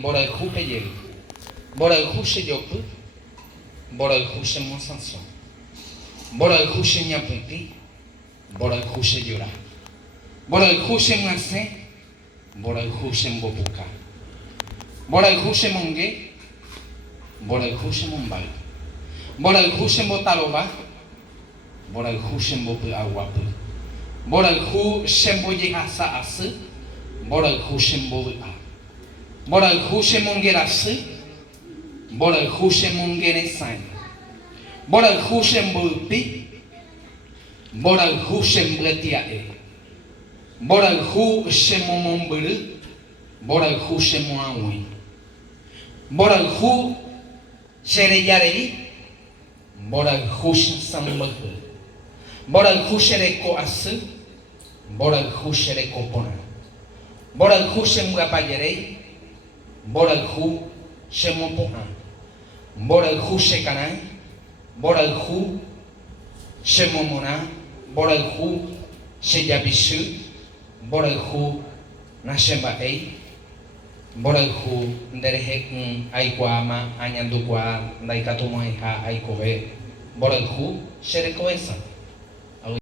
Bora coupe yel. Bora couche diop. Bora couche mon sanson. Bora couche nya pompi. Bora couche diora. Bora couche mwansen. Bora couche mbopuka. Bora couche monge. Bora couche mombal. Bora couche mbotaloba. Bora couche mbopu awapu. Bora couche mboye asa ase. Bora couche mbowe a. Bora couche mongerase. Bora couche mongere sain. Bora couche mbopi. Bora couche mbretiae. Bora couche momombele. Bora couche moawe. Bora couche chereyarei. Bora couche sambahe. Bora couche reko ase. Bora couche reko pona. Bora couche mugapayerei. Bora khu shemopoa. Bora khu shekana. Bora khu shemomona. Bora khu sheyabishu. Bora khu nashembaei. Bora khu nderehe aikwama anyandukwa ndaikatomoeha aikobe. Bora khu sherekoesa.